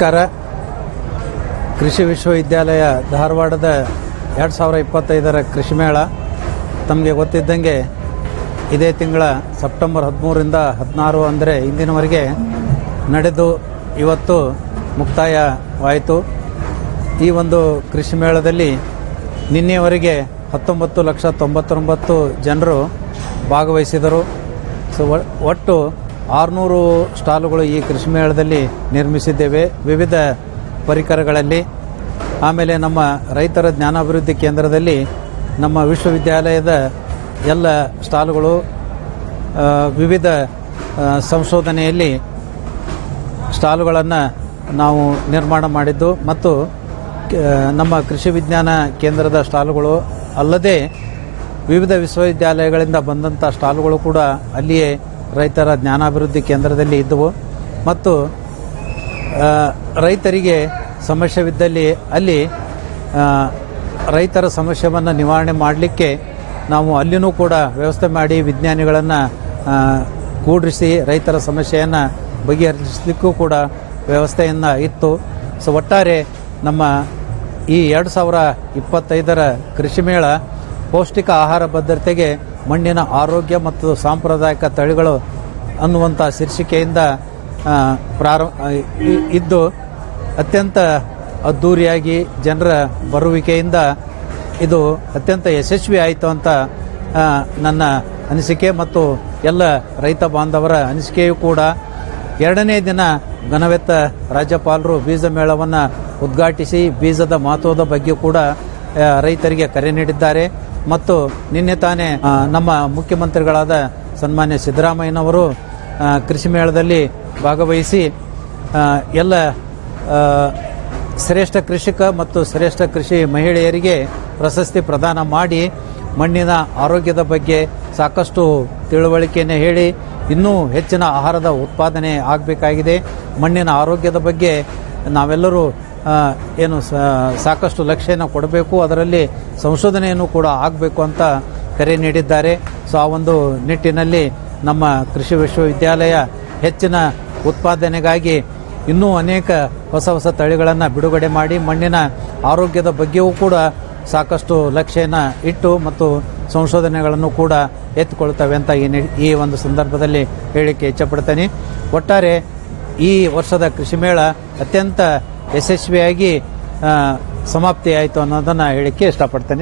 ನಮಸ್ಕಾರ. ಕೃಷಿ ವಿಶ್ವವಿದ್ಯಾಲಯ ಧಾರವಾಡದ 2025ರ ಕೃಷಿ ಮೇಳ ತಮಗೆ ಗೊತ್ತಿದ್ದಂಗೆ ಇದೇ ತಿಂಗಳ ಸೆಪ್ಟೆಂಬರ್ 13ರಿಂದ 16 ಅಂದರೆ ಇಂದಿನವರೆಗೆ ನಡೆದು ಇವತ್ತು ಮುಕ್ತಾಯವಾಯಿತು. ಈ ಒಂದು ಕೃಷಿ ಮೇಳದಲ್ಲಿ ನಿನ್ನೆಯವರೆಗೆ 19,99,000 ಜನರು ಭಾಗವಹಿಸಿದರು. ಒಟ್ಟು 600 ಸ್ಟಾಲುಗಳು ಈ ಕೃಷಿ ಮೇಳದಲ್ಲಿ ನಿರ್ಮಿಸಿದ್ದೇವೆ ವಿವಿಧ ಪರಿಕರಗಳಲ್ಲಿ. ಆಮೇಲೆ ನಮ್ಮ ರೈತರ ಜ್ಞಾನಾಭಿವೃದ್ಧಿ ಕೇಂದ್ರದಲ್ಲಿ ನಮ್ಮ ವಿಶ್ವವಿದ್ಯಾಲಯದ ಎಲ್ಲ ಸ್ಟಾಲುಗಳು ವಿವಿಧ ಸಂಶೋಧನೆಯಲ್ಲಿ ಸ್ಟಾಲುಗಳನ್ನು ನಾವು ನಿರ್ಮಾಣ ಮಾಡಿದ್ದು ಮತ್ತು ನಮ್ಮ ಕೃಷಿ ವಿಜ್ಞಾನ ಕೇಂದ್ರದ ಸ್ಟಾಲುಗಳು ಅಲ್ಲದೆ ವಿವಿಧ ವಿಶ್ವವಿದ್ಯಾಲಯಗಳಿಂದ ಬಂದಂಥ ಸ್ಟಾಲುಗಳು ಕೂಡ ಅಲ್ಲಿಯೇ ರೈತರ ಜ್ಞಾನಾಭಿವೃದ್ಧಿ ಕೇಂದ್ರದಲ್ಲಿ ಇದ್ದವು. ಮತ್ತು ರೈತರಿಗೆ ಸಮಸ್ಯೆವಿದ್ದಲ್ಲಿ ಅಲ್ಲಿ ರೈತರ ಸಮಸ್ಯೆಯನ್ನು ನಿವಾರಣೆ ಮಾಡಲಿಕ್ಕೆ ನಾವು ಅಲ್ಲಿನೂ ಕೂಡ ವ್ಯವಸ್ಥೆ ಮಾಡಿ ವಿಜ್ಞಾನಿಗಳನ್ನು ಕೂಡಿಸಿ ರೈತರ ಸಮಸ್ಯೆಯನ್ನು ಬಗೆಹರಿಸಲಿಕ್ಕೂ ಕೂಡ ವ್ಯವಸ್ಥೆಯನ್ನು ಇತ್ತು. ಒಟ್ಟಾರೆ ನಮ್ಮ ಈ 2025ರ ಕೃಷಿ ಮೇಳ ಪೌಷ್ಟಿಕ ಆಹಾರ ಭದ್ರತೆಗೆ ಮಣ್ಣಿನ ಆರೋಗ್ಯ ಮತ್ತು ಸಾಂಪ್ರದಾಯಿಕ ತಳಿಗಳು ಅನ್ನುವಂಥ ಶೀರ್ಷಿಕೆಯಿಂದ ಇದ್ದು ಅತ್ಯಂತ ಅದ್ಧೂರಿಯಾಗಿ ಜನರ ಬರುವಿಕೆಯಿಂದ ಇದು ಅತ್ಯಂತ ಯಶಸ್ವಿ ಆಯಿತು ಅಂತ ನನ್ನ ಅನಿಸಿಕೆ ಮತ್ತು ಎಲ್ಲ ರೈತ ಬಾಂಧವರ ಅನಿಸಿಕೆಯೂ ಕೂಡ. 2ನೇ ದಿನ ಘನವೆತ್ತ ರಾಜ್ಯಪಾಲರು ಬೀಜ ಮೇಳವನ್ನು ಉದ್ಘಾಟಿಸಿ ಬೀಜದ ಮಹತ್ವದ ಬಗ್ಗೆ ಕೂಡ ರೈತರಿಗೆ ಕರೆ ನೀಡಿದ್ದಾರೆ. ಮತ್ತು ನಿನ್ನೆ ತಾನೇ ನಮ್ಮ ಮುಖ್ಯಮಂತ್ರಿಗಳಾದ ಸನ್ಮಾನ್ಯ ಸಿದ್ದರಾಮಯ್ಯನವರು ಕೃಷಿ ಮೇಳದಲ್ಲಿ ಭಾಗವಹಿಸಿ ಎಲ್ಲ ಶ್ರೇಷ್ಠ ಕೃಷಿಕ ಮತ್ತು ಶ್ರೇಷ್ಠ ಕೃಷಿ ಮಹಿಳೆಯರಿಗೆ ಪ್ರಶಸ್ತಿ ಪ್ರದಾನ ಮಾಡಿ ಮಣ್ಣಿನ ಆರೋಗ್ಯದ ಬಗ್ಗೆ ಸಾಕಷ್ಟು ತಿಳುವಳಿಕೆಯನ್ನು ಹೇಳಿ ಇನ್ನೂ ಹೆಚ್ಚಿನ ಆಹಾರದ ಉತ್ಪಾದನೆ ಆಗಬೇಕಾಗಿದೆ. ಮಣ್ಣಿನ ಆರೋಗ್ಯದ ಬಗ್ಗೆ ನಾವೆಲ್ಲರೂ ಸಾಕಷ್ಟು ಲಕ್ಷ್ಯನ ಕೊಡಬೇಕು, ಅದರಲ್ಲಿ ಸಂಶೋಧನೆಯನ್ನು ಕೂಡ ಆಗಬೇಕು ಅಂತ ಕರೆ ನೀಡಿದ್ದಾರೆ. ಆ ಒಂದು ನಿಟ್ಟಿನಲ್ಲಿ ನಮ್ಮ ಕೃಷಿ ವಿಶ್ವವಿದ್ಯಾಲಯ ಹೆಚ್ಚಿನ ಉತ್ಪಾದನೆಗಾಗಿ ಇನ್ನೂ ಅನೇಕ ಹೊಸ ತಳಿಗಳನ್ನು ಬಿಡುಗಡೆ ಮಾಡಿ ಮಣ್ಣಿನ ಆರೋಗ್ಯದ ಬಗ್ಗೆಯೂ ಕೂಡ ಸಾಕಷ್ಟು ಲಕ್ಷ್ಯನ ಇಟ್ಟು ಮತ್ತು ಸಂಶೋಧನೆಗಳನ್ನು ಕೂಡ ಎತ್ತಿಕೊಳ್ತವೆ ಅಂತ ಈ ಒಂದು ಸಂದರ್ಭದಲ್ಲಿ ಹೇಳಿಕೆ ಇಚ್ಛಪಡ್ತೇನೆ. ಒಟ್ಟಾರೆ ಈ ವರ್ಷದ ಕೃಷಿ ಮೇಳ ಅತ್ಯಂತ ಯಶಸ್ವಿಯಾಗಿ ಸಮಾಪ್ತಿಯಾಯಿತು ಅನ್ನೋದನ್ನು ಹೇಳಿಕೆ ಇಷ್ಟಪಡ್ತೇನೆ.